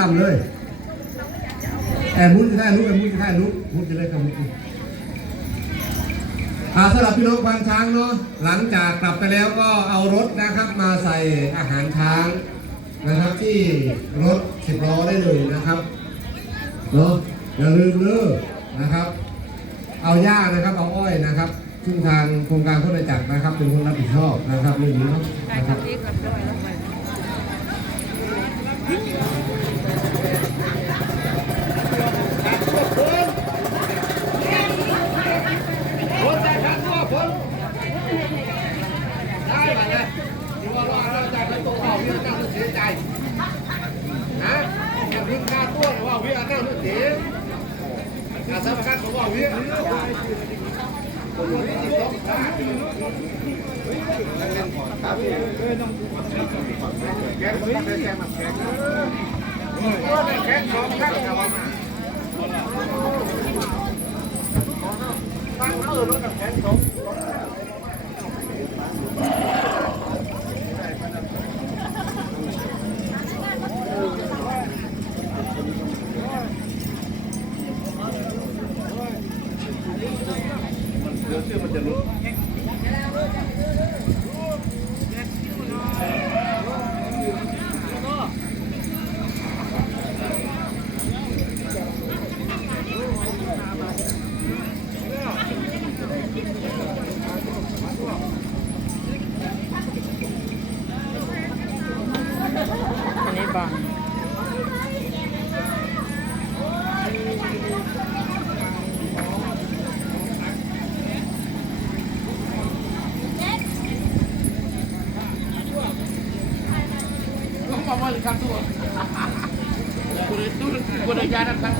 ตั้มเลยแอบมุดจะได้ลุกแอบมุดจะได้ลุกมุดจะเลยครับมุดอ่าสำหรับพี่น้องบางช้างเนาะหลังจากกลับไปแล้วก็เอารถนะครับ มาใส่อาหารช้างนะครับที่รถสิบล้อได้เลยนะครับเนาะอย่าลืมเด้อนะครับ เอาหญ้านะครับเอาอ้อยนะครับซึ่งทางโครงการพุทธจักรนะครับ เป็นคนรับผิดชอบนะครับเรื่องนี้เนนะครับ ได้ไหมนะที่ว่าว่าเราจะไป ตัวเอาเวียดนามเสียใจนะอย่าพิงค่าตัวว่าเวียดนามเสียอาสำคัญของว่าเวียดนามแกงมันเป็นแกงมันแกงก็เป็นแกงสองข้างกับว่ามาตั้งเอารถกับแกงสอง อันนี้บัง Không mau lihat tu. Kuda itu kuda jalan kan.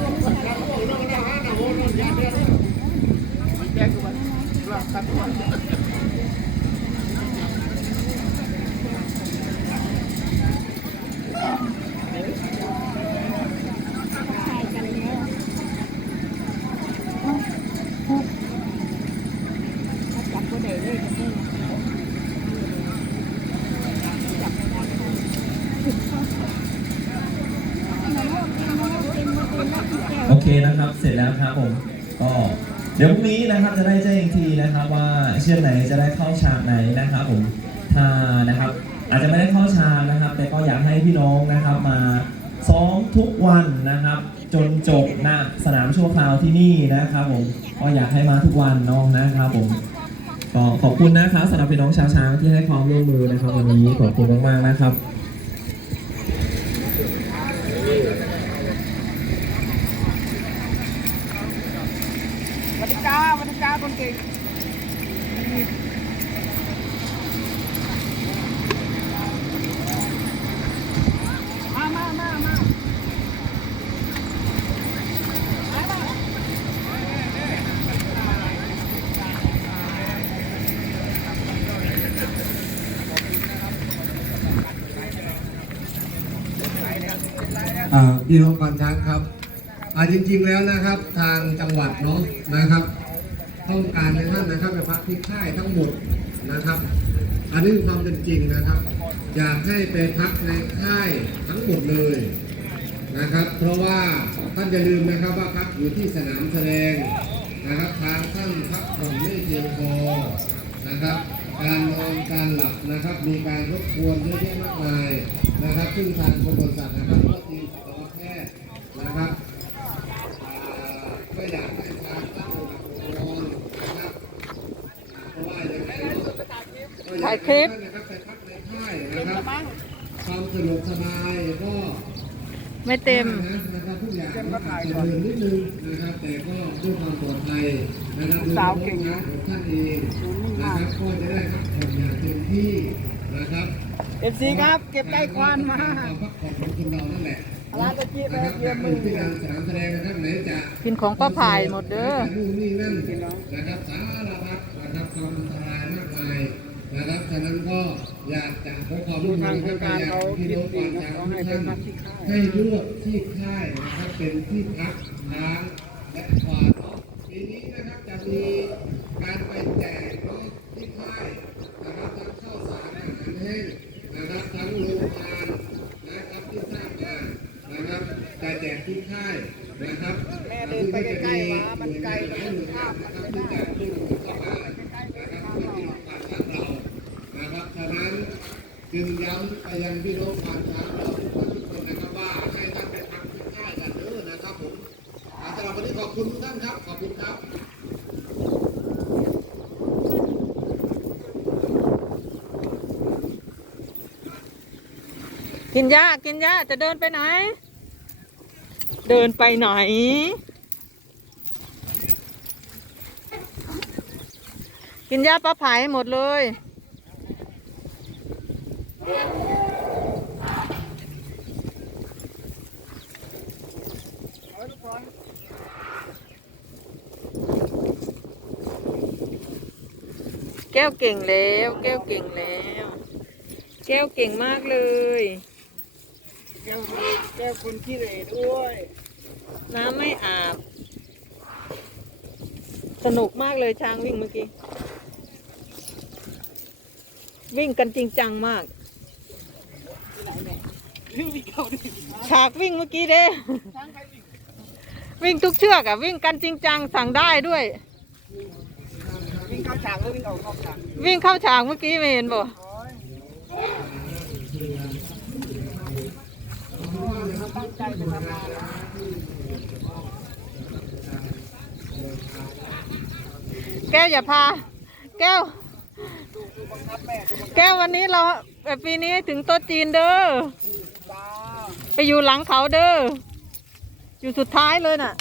Satu. โอ นะครับผมก็เดี๋ยวพรุ่งนี้นะครับจะได้แจ้งอีกทีนะครับว่าเชือกไหนจะได้เข้าฉากไหนนะครับผมถ้านะครับอาจจะไม่ได้เข้าฉากนะครับ แต่ก็อยากให้พี่น้องนะครับมาซ้อมทุกวันนะครับ จนจบณสนามชั่วคราวที่นี่นะครับผมก็อยากให้มาทุกวันน้องนะครับผมก็ขอบคุณนะครับสำหรับพี่น้องชาวช้างที่ให้ความร่วมมือนะครับวันนี้ขอบคุณมากๆนะครับ สวัสดีจ้าสวัสดีจ้า คนเก่งมามามามาอ่าพี่น้องควานช้างครับอ่าจริง ๆ แล้วนะครับ ทางจังหวัดเนาะนะครับ ต้องการให้ท่านนะครับไปพักที่ค่ายทั้งหมดนะครับ อันนี้คือความเป็นจริงนะครับ อยากให้ไปพักในค่ายทั้งหมดเลยนะครับ เพราะว่าท่านอย่าลืมนะครับว่าพักอยู่ที่สนามแสดงนะครับทางท่านพักผ่อนไม่เพียงพอนะครับ การนอนการหลับนะครับ มีการรบกวนเยอะแยะมากมายนะครับ ซึ่งทางกรมปศุสัตว์นะครับก็ทีมสัตวแพทย์นะครับอ่าก็อยากให้ทางท่านผู้นำองค์กรนะครับเพราะว่าอย่างไรก็ ถ่ายคลิปนะครับไปพักในค่ายนะครับความสะดวกสบายก็ไม่เต็มนะครับทุกอย่างก็อาจจะเดินนิดนึงนะครับแต่ก็ด้วยความปลอดภัยนะครับสาวเก่งนะของท่านเองนะครับก็จะได้พักผ่อนอย่างเต็มที่นะครับเอฟซีครับ เก็บใจควันมาความพักผ่อนของคนเรานั่นแหละร้านตะกี้นะแม่ครับเยี่ยมอมืยู่อที่ลานสนามแสดงนะครับไหนจะกินของป้าพายหมดเด้อนู่นนี่นั่นนะครับสาร อยากจะขอความร่วมมือนะครับไปยังพี่น้องควานช้างทุกท่านให้เลือกที่ค่ายนะครับเป็นที่พักช้างและควานปีนี้นะครับจะมีการไปแจกที่ค่ายนะครับทั้งข้าวสารอาหารแห้งนะครับทั้งโรงทานนะครับที่สร้างมานะครับมาแจกที่ค่ายนะครับแม่เดินไปใกล้ๆมามันไกลหมัลานยหน่วยภาพมันนะครับไม่ได้ จะร่วมมือเข้ามานะครับเพื่อพี่น้องผ่านช้างเรานะครับฉะนั้นจึงย้ำไปยังพี่น้องผ่านช้างเราทุกคนทุกคนนะครับว่าให้ท่านไปพักที่ค่ายกันเด้อนะครับผมอ่าสำหรับวันนี้ขอบคุณทุกท่านครับขอบคุณครับ กินหญ้ากินหญ้าจะเดินไปไหน เดินไปไหน กินหญ้าปลาไผ่หมดเลย แก้วเก่งแล้ว แก้วเก่งแล้ว แก้วเก่งมากเลย แก้วแก้วคุณขี้เหร่ด้วย น้ำไม่อาบ สนุกมากเลยช้างวิ่งเมื่อกี้ วิ่งกันจริงจังมากช้าดิฉากวิ่งเมื่อกี้เด้ช้างใครวิ่งวิ่งทุกเชือกอะวิ่งกันจริงจังสั่งได้ด้วย วิ่งเข้าฉากหรือวิ่งออกนอกฉากวิ่งเข้าฉากเมื่อกี้ไม่เห็นบ่โอ้ย ตั้งใจไปทำงานนะแก้วอย่าพา แก้วดูดูบังคับแม่ดูบังคับแก้ววันนี้เราเอ่อปีนี้ถึงโต๊ะจีนเด้อตาไปอยู่หลังเขาเด้ออยู่สุดท้ายเลยน่ะ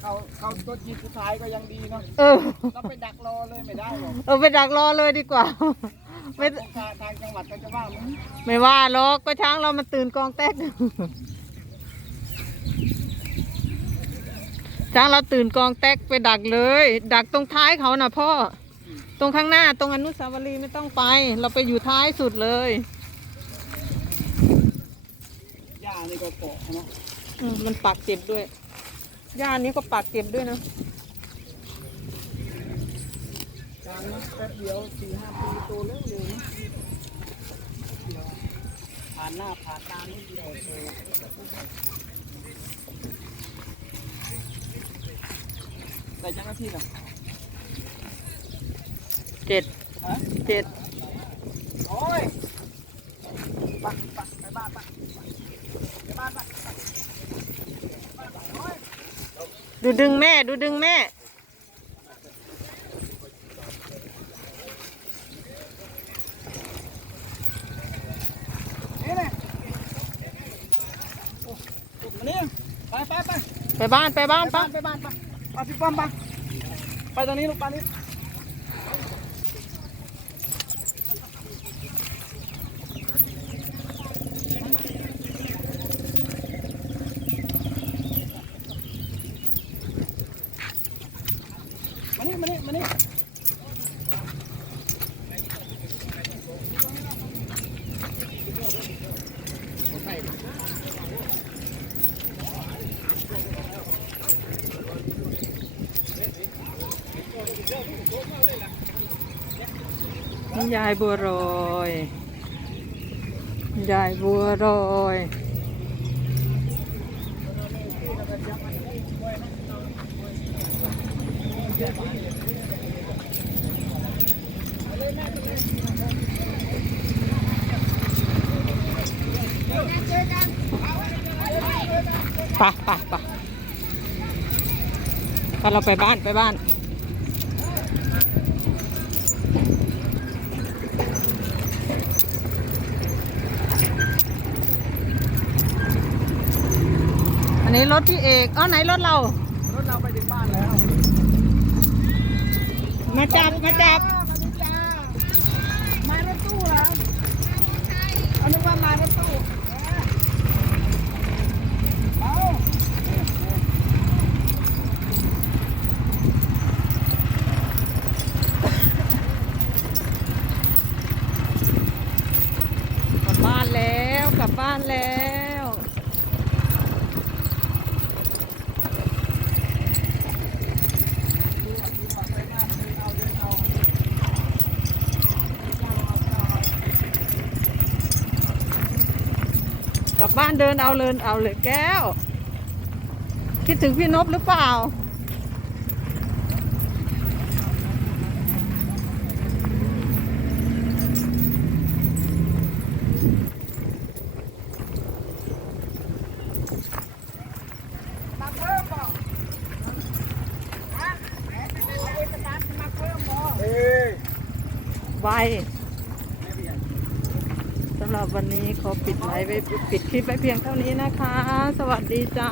เขาเขาตัวจีนสุดท้ายก็ยังดีเนาะเออเราไปดักรอเลยไม่ได้หรอกเออไปดักรอเลยดีกว่า ไม่ทางทางจังหวัดเขาจะว่ามั้ยไม่ว่าหรอกก็ช้างเรามันตื่นกองแตก ช้างเราตื่นกองแตกไปดักเลย ดักตรงท้ายเขาน่ะพ่อ ตรงข้างหน้าตรงอนุสาวรีย์ไม่ต้องไป เราไปอยู่ท้ายสุดเลยหญ้านี่ก็เกาะเนาะอืมมันปากเจ็บด้วยย่านนี้ก็ปากเจ็บด้วยนะ ช้างนะแป๊บเดียวสี่ห้าปีโตแล้วเร็วนะเดียวผ่านหน้าผ่านตานิดเดียวโตแต่จังหน้าที่น่ะเจ็ดฮะเจ็ดโอ้ยไปไปไปบ้านไปไปบ้านไปดูดึงแม่ ดูดึงแม่ นี่แหละโอ้มานี่ไปไปไป ไป บ้านไปบ้านไปะบ้านไปบ้านไปไปพี่ป้อมไปไปตอนนี้ลูกปานี้มานี่มานี่มานี่ ยายบัวรอย ยายบัวรอยไปไปไปไปเราไปบ้านไปบ้าน อั นนี้รถพี่เอกเอ้าไหนรถเรา รถเราไปถึงบ้านแล้ว มาจับ มาจับ มาดิจ้ามารถตู้เหรอเอานึกว่ามารถตู้เอา กลับบ้านแล้วกลับบ้านแล้ว ลับบ้านเดินเอาเลินเอาเลยแก้ว คิดถึงพี่นพหรือเปล่ามาเพิ่มบ่ฮะเอาเอกสารมาเพิ่มบ่เอ้ยไวสำหรับ วันนี้ขอปิดไลฟ์ไว้ปิดคลิปไว้เพียงเท่านี้นะคะ สวัสดีจ้า